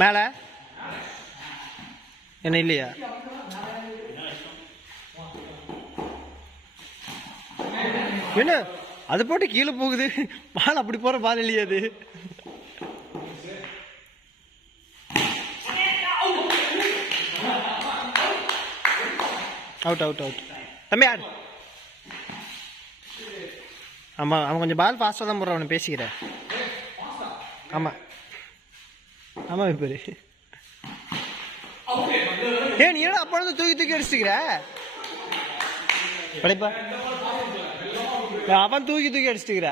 மேல என்ன இல்லையா? என்ன அது போட்டு கீழே போகுது? பால் அப்படி போற பால் இல்லையா அது? Out out out. தம்பி ஆடு. ஆமா அவன் கொஞ்சம் பால் ஃபாஸ்ட்டாக தான் போடுறான். அவனை பேசிக்கிறேன். ஆமா ஆமா பேரு. நீ என்ன அப்பொழுது தூக்கி தூக்கி அடிச்சுக்கிற படைப்பா? அவன் தூக்கி தூக்கி அடிச்சுக்கிற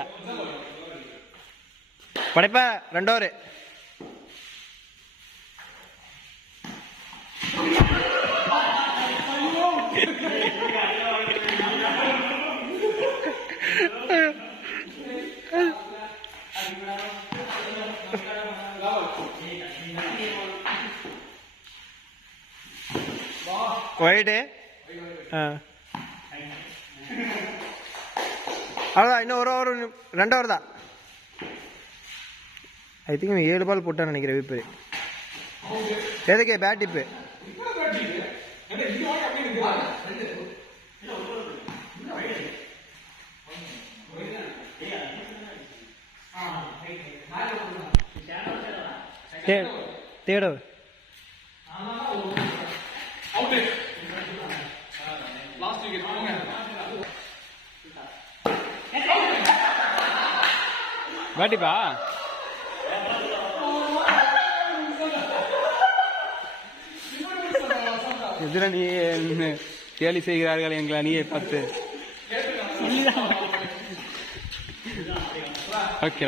படைப்பா. 2 ஓவர். ஒயிட்டு அவ்வளோதான். இன்னும் 1 ஓவர் 2 ஓவர் தான். ஐ திங்க் 7 பால் போட்டான்னு நினைக்கிறேன். விப்பு எதுக்கே பேட் டிப்பு? Third over. பேட்டிப்பா இதுல நீ கேலி செய்கிறார்கள் எங்களை நீயே பார்த்து. ஓகே.